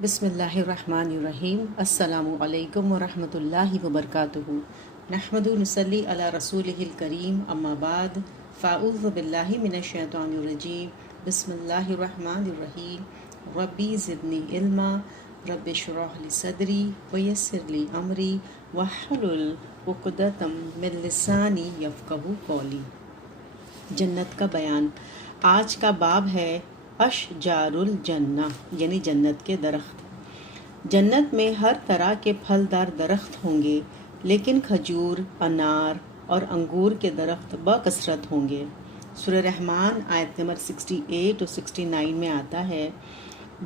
بسم اللہ الرحمن الرحیم۔ السلام علیکم ورحمۃ اللہ وبرکاتہ۔ نحمد نصلی علی رسولہ الکریم، اما بعد، فاعوذ باللہ من الشیطان الرجیم، بسم اللہ الرحمن الرحیم۔ ربی زدنی علما، رب اشرح لی صدری ویسر لی امری واحلل عقدۃ من لسانی یفقہوا قولی۔ جنت کا بیان۔ آج کا باب ہے اشجار الجنہ، یعنی جنت کے درخت۔ جنت میں ہر طرح کے پھلدار درخت ہوں گے، لیکن کھجور، انار اور انگور کے درخت بکثرت ہوں گے۔ سورہ رحمان آیت نمبر 68 اور 69 میں آتا ہے،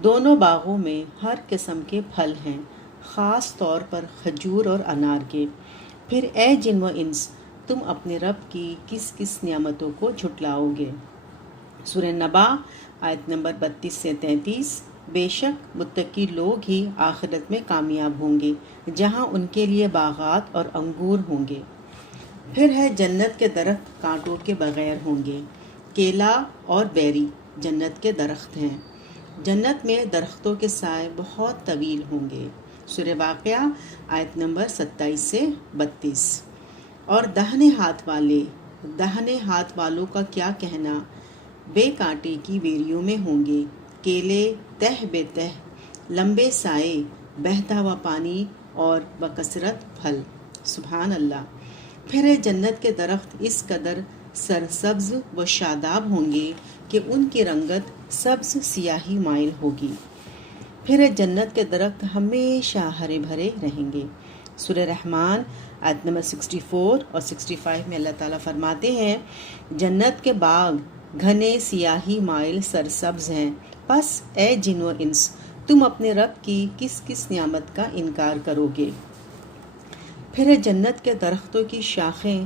دونوں باغوں میں ہر قسم کے پھل ہیں، خاص طور پر کھجور اور انار کے۔ پھر اے جن و انس، تم اپنے رب کی کس کس نعمتوں کو جھٹلاؤ گے۔ سورہ نبا آیت نمبر 32 سے 33، بے شک متقی لوگ ہی آخرت میں کامیاب ہوں گے، جہاں ان کے لیے باغات اور انگور ہوں گے۔ پھر ہے جنت کے درخت کانٹوں کے بغیر ہوں گے۔ کیلا اور بیری جنت کے درخت ہیں۔ جنت میں درختوں کے سائے بہت طویل ہوں گے۔ سورہ واقعہ آیت نمبر 27 سے 32۔ اور داہنے ہاتھ والوں کا کیا کہنا، بے کانٹے کی بیریوں میں ہوں گے۔ کیلے تہ بے تہ، لمبے سائے، بہتا ہوا پانی اور بکثرت پھل۔ سبحان اللہ۔ پھر جنت کے درخت اس قدر سرسبز و شاداب ہوں گے کہ ان کی رنگت سبز سیاہی مائل ہوگی۔ پھر جنت کے درخت ہمیشہ ہرے بھرے رہیں گے۔ سورہ رحمان آیت نمبر 64 اور 65 میں اللہ تعالیٰ فرماتے ہیں، جنت کے باغ گھنے سیاہی مائل سرسبز ہیں، پس اے جن و انس، تم اپنے رب کی کس کس نعمت کا انکار کرو گے۔ پھر جنت کے درختوں کی شاخیں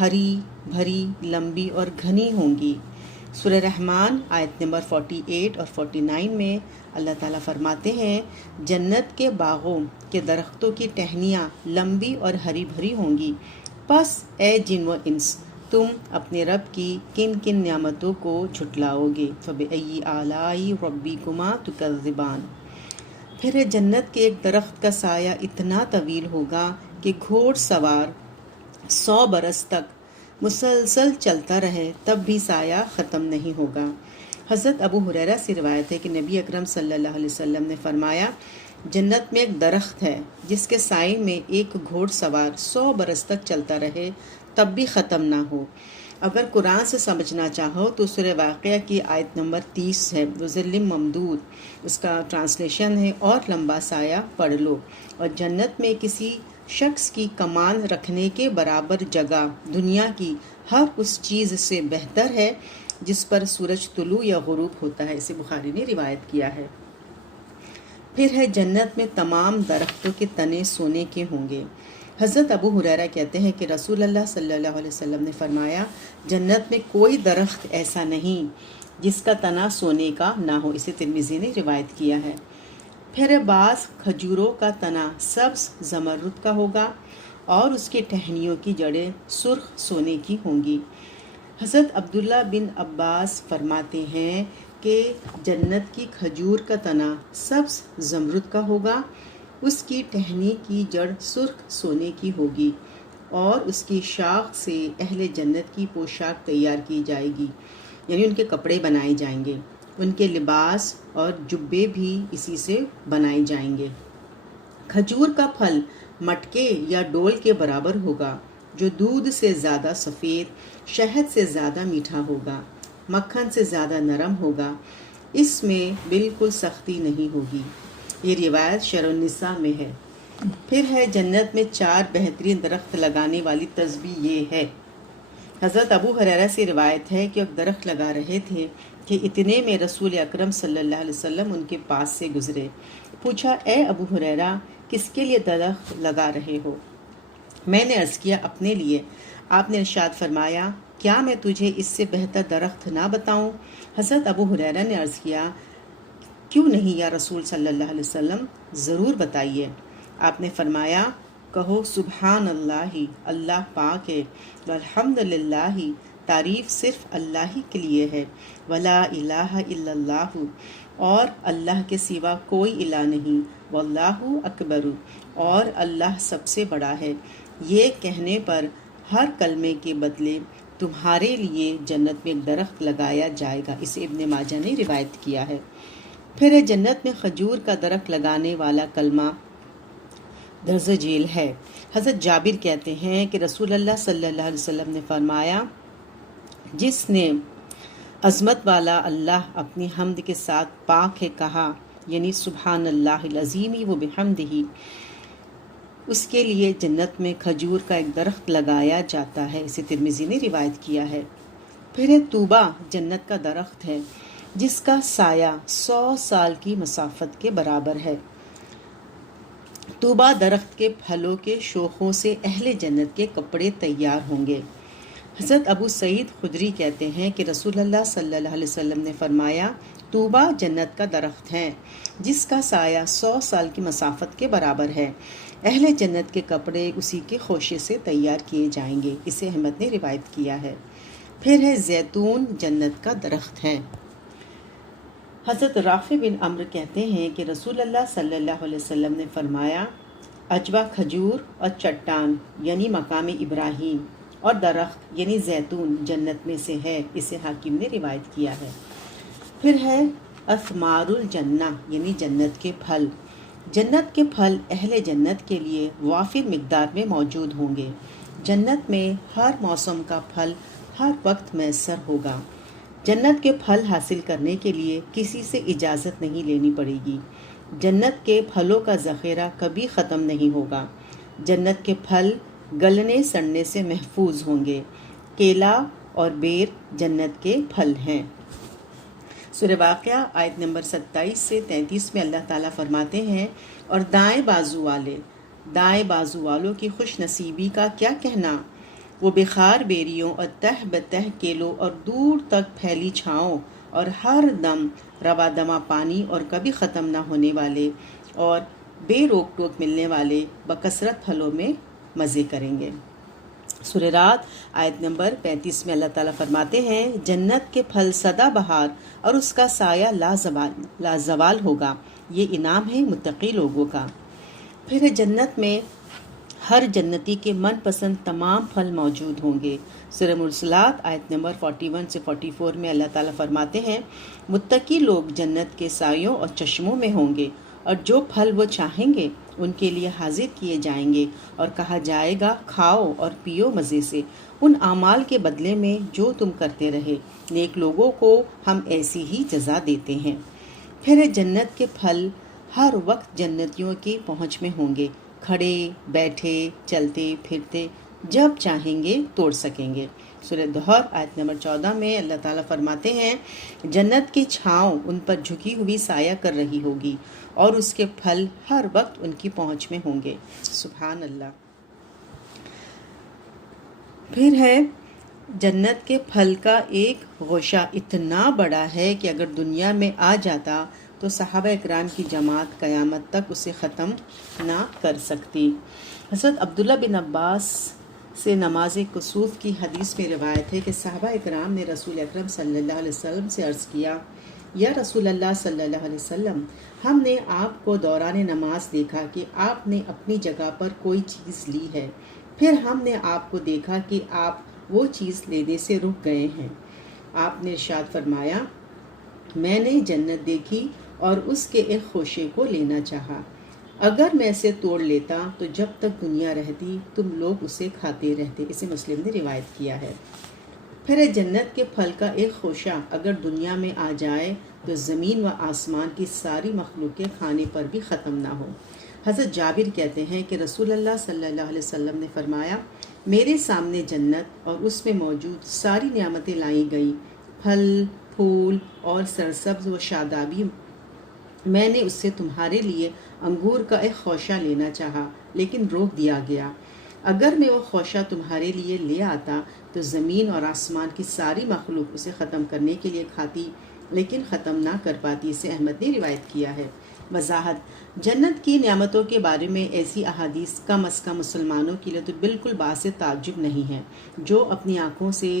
ہری بھری لمبی اور گھنی ہوں گی۔ سورہ رحمان آیت نمبر 48 اور 49 میں اللہ تعالیٰ فرماتے ہیں، جنت کے باغوں کے درختوں کی ٹہنیاں لمبی اور ہری بھری ہوں گی، پس اے جن و انس، تم اپنے رب کی کن کن نعمتوں کو جھٹلاؤ گے۔ فَبِأَيِّ آلَاءِ رَبِّكُمَا تُكَذِّبَانِ۔ پھر جنت کے ایک درخت کا سایہ اتنا طویل ہوگا کہ گھوڑ سوار 100 برس تک مسلسل چلتا رہے تب بھی سایہ ختم نہیں ہوگا۔ حضرت ابو ہریرہ سے روایت ہے کہ نبی اکرم صلی اللہ علیہ وسلم نے فرمایا، جنت میں ایک درخت ہے جس کے سائے میں ایک گھوڑ سوار 100 برس تک چلتا رہے تب بھی ختم نہ ہو۔ اگر قرآن سے سمجھنا چاہو تو سورہ واقعہ کی آیت نمبر 30 ہے، وَظِلٍّ مَّمْدُودٍ، اس کا ٹرانسلیشن ہے، اور لمبا سایہ پڑھ لو۔ اور جنت میں کسی شخص کی کمان رکھنے کے برابر جگہ دنیا کی ہر اس چیز سے بہتر ہے جس پر سورج طلوع یا غروب ہوتا ہے، اسے بخاری نے روایت کیا ہے۔ پھر ہے جنت میں تمام درختوں کے تنے سونے کے ہوں گے۔ حضرت ابو ہریرہ کہتے ہیں کہ رسول اللہ صلی اللہ علیہ وسلم نے فرمایا، جنت میں کوئی درخت ایسا نہیں جس کا تنا سونے کا نہ ہو، اسے ترمذی نے روایت کیا ہے۔ پھر بعض کھجوروں کا تنا سبز زمرد کا ہوگا اور اس کی ٹہنیوں کی جڑیں سرخ سونے کی ہوں گی۔ حضرت عبداللہ بن عباس فرماتے ہیں کہ جنت کی کھجور کا تنا سبز زمرد کا ہوگا، اس کی ٹہنی کی جڑ سرخ سونے کی ہوگی، اور اس کی شاخ سے اہل جنت کی پوشاک تیار کی جائے گی، یعنی ان کے کپڑے بنائے جائیں گے، ان کے لباس اور جبے بھی اسی سے بنائے جائیں گے۔ کھجور کا پھل مٹکے یا ڈول کے برابر ہوگا، جو دودھ سے زیادہ سفید، شہد سے زیادہ میٹھا ہوگا، مکھن سے زیادہ نرم ہوگا، اس میں بالکل سختی نہیں ہوگی۔ یہ روایت شرح النساء میں ہے۔ پھر ہے جنت میں 4 بہترین درخت لگانے والی تسبیح یہ ہے۔ حضرت ابو ہریرہ سے روایت ہے کہ ایک درخت لگا رہے تھے کہ اتنے میں رسول اکرم صلی اللہ علیہ وسلم ان کے پاس سے گزرے۔ پوچھا، اے ابو ہریرہ، کس کے لیے درخت لگا رہے ہو؟ میں نے عرض کیا، اپنے لیے۔ آپ نے ارشاد فرمایا، کیا میں تجھے اس سے بہتر درخت نہ بتاؤں؟ حضرت ابو ہریرہ نے عرض کیا، کیوں نہیں یا رسول صلی اللہ علیہ وسلم، ضرور بتائیے۔ آپ نے فرمایا، کہو سبحان اللہ، اللہ پاک ہے، والحمد للہ، تعریف صرف اللہ ہی کے لیے ہے، ولا الہ الا اللہ، اور اللہ کے سوا کوئی الہ نہیں، واللہ اکبر، اور اللہ سب سے بڑا ہے۔ یہ کہنے پر ہر کلمے کے بدلے تمہارے لیے جنت میں ایک درخت لگایا جائے گا۔ اسے ابن ماجہ نے روایت کیا ہے۔ پھر ہے جنت میں کھجور کا درخت لگانے والا کلمہ درج ذیل ہے۔ حضرت جابر کہتے ہیں کہ رسول اللہ صلی اللہ علیہ وسلم نے فرمایا، جس نے عظمت والا اللہ اپنی حمد کے ساتھ پاک ہے کہا، یعنی سبحان اللہ العظیم و بحمدہ، اس کے لیے جنت میں کھجور کا ایک درخت لگایا جاتا ہے۔ اسے ترمذی نے روایت کیا ہے۔ پھر طوبہ جنت کا درخت ہے جس کا سایہ 100 سال کی مسافت کے برابر ہے۔ طوبہ درخت کے پھلوں کے شوخوں سے اہل جنت کے کپڑے تیار ہوں گے۔ حضرت ابو سعید خدری کہتے ہیں کہ رسول اللہ صلی اللہ علیہ وسلم نے فرمایا، طوبہ جنت کا درخت ہے جس کا سایہ 100 سال کی مسافت کے برابر ہے، اہل جنت کے کپڑے اسی کے خوشے سے تیار کیے جائیں گے۔ اسے احمد نے روایت کیا ہے۔ پھر ہے زیتون جنت کا درخت ہے۔ حضرت رافع بن عمرو کہتے ہیں کہ رسول اللہ صلی اللہ علیہ وسلم نے فرمایا، عجوہ کھجور اور چٹان یعنی مقام ابراہیم اور درخت یعنی زیتون جنت میں سے ہے۔ اسے حاکم نے روایت کیا ہے۔ پھر ہے اثمار الجنہ یعنی جنت کے پھل۔ جنت کے پھل اہل جنت کے لیے وافر مقدار میں موجود ہوں گے۔ جنت میں ہر موسم کا پھل ہر وقت میسر ہوگا۔ جنت کے پھل حاصل کرنے کے لیے کسی سے اجازت نہیں لینی پڑے گی۔ جنت کے پھلوں کا ذخیرہ کبھی ختم نہیں ہوگا۔ جنت کے پھل گلنے سڑنے سے محفوظ ہوں گے۔ کیلا اور بیر جنت کے پھل ہیں۔ سورہ واقعہ آیت نمبر 27 سے 33 میں اللہ تعالیٰ فرماتے ہیں، اور دائیں بازو والوں کی خوش نصیبی کا کیا کہنا، وہ بخار بیریوں اور تہ بتہ کیلوں اور دور تک پھیلی چھاؤں اور ہر دم روا دما پانی اور کبھی ختم نہ ہونے والے اور بے روک ٹوک ملنے والے بکثرت پھلوں میں مزے کریں گے۔ سورہ رات آیت نمبر 35 میں اللہ تعالیٰ فرماتے ہیں، جنت کے پھل سدا بہار اور اس کا سایہ لازوال ہوگا، یہ انعام ہے متقی لوگوں کا۔ پھر جنت میں ہر جنتی کے من پسند تمام پھل موجود ہوں گے۔ سورہ مرسلات آیت نمبر 41 سے 44 میں اللہ تعالیٰ فرماتے ہیں، متقی لوگ جنت کے سایوں اور چشموں میں ہوں گے، اور جو پھل وہ چاہیں گے ان کے لیے حاضر کیے جائیں گے، اور کہا جائے گا، کھاؤ اور پیو مزے سے ان اعمال کے بدلے میں جو تم کرتے رہے، نیک لوگوں کو ہم ایسی ہی جزا دیتے ہیں۔ پھر جنت کے پھل ہر وقت جنتیوں کی پہنچ میں ہوں گے، کھڑے بیٹھے چلتے پھرتے جب چاہیں گے توڑ سکیں گے۔ سورہ دہر آیت نمبر 14 میں اللہ تعالیٰ فرماتے ہیں، جنت کی چھاؤں ان پر جھکی ہوئی سایہ کر رہی ہوگی اور اس کے پھل ہر وقت ان کی پہنچ میں ہوں گے۔ سبحان اللہ۔ پھر ہے جنت کے پھل کا ایک گوشہ اتنا بڑا ہے کہ اگر دنیا میں آ جاتا تو صحابہ اکرام کی جماعت قیامت تک اسے ختم نہ کر سکتی۔ حضرت عبداللہ بن عباس سے نماز کسوف کی حدیث میں روایت ہے کہ صحابہ اکرام نے رسول اکرم صلی اللہ علیہ وسلم سے عرض کیا، یا رسول اللہ صلی اللہ علیہ وسلم، ہم نے آپ کو دوران نماز دیکھا کہ آپ نے اپنی جگہ پر کوئی چیز لی ہے، پھر ہم نے آپ کو دیکھا کہ آپ وہ چیز لینے سے رک گئے ہیں۔ آپ نے ارشاد فرمایا، میں نے جنت دیکھی اور اس کے ایک خوشے کو لینا چاہا، اگر میں اسے توڑ لیتا تو جب تک دنیا رہتی تم لوگ اسے کھاتے رہتے۔ اسے مسلم نے روایت کیا ہے۔ پھر جنت کے پھل کا ایک خوشہ اگر دنیا میں آ جائے تو زمین و آسمان کی ساری مخلوق کے کھانے پر بھی ختم نہ ہو۔ حضرت جابر کہتے ہیں کہ رسول اللہ صلی اللہ علیہ وسلم نے فرمایا، میرے سامنے جنت اور اس میں موجود ساری نعمتیں لائی گئیں، پھل پھول اور سرسبز و شادابی، میں نے اس سے تمہارے لیے انگور کا ایک خوشہ لینا چاہا لیکن روک دیا گیا، اگر میں وہ خوشہ تمہارے لیے لے آتا تو زمین اور آسمان کی ساری مخلوق اسے ختم کرنے کے لیے کھاتی لیکن ختم نہ کر پاتی۔ اسے احمد نے روایت کیا ہے۔ وضاحت، جنت کی نعمتوں کے بارے میں ایسی احادیث کم از کم مسلمانوں کے لیے تو بالکل باعث تعجب نہیں ہے۔ جو اپنی آنکھوں سے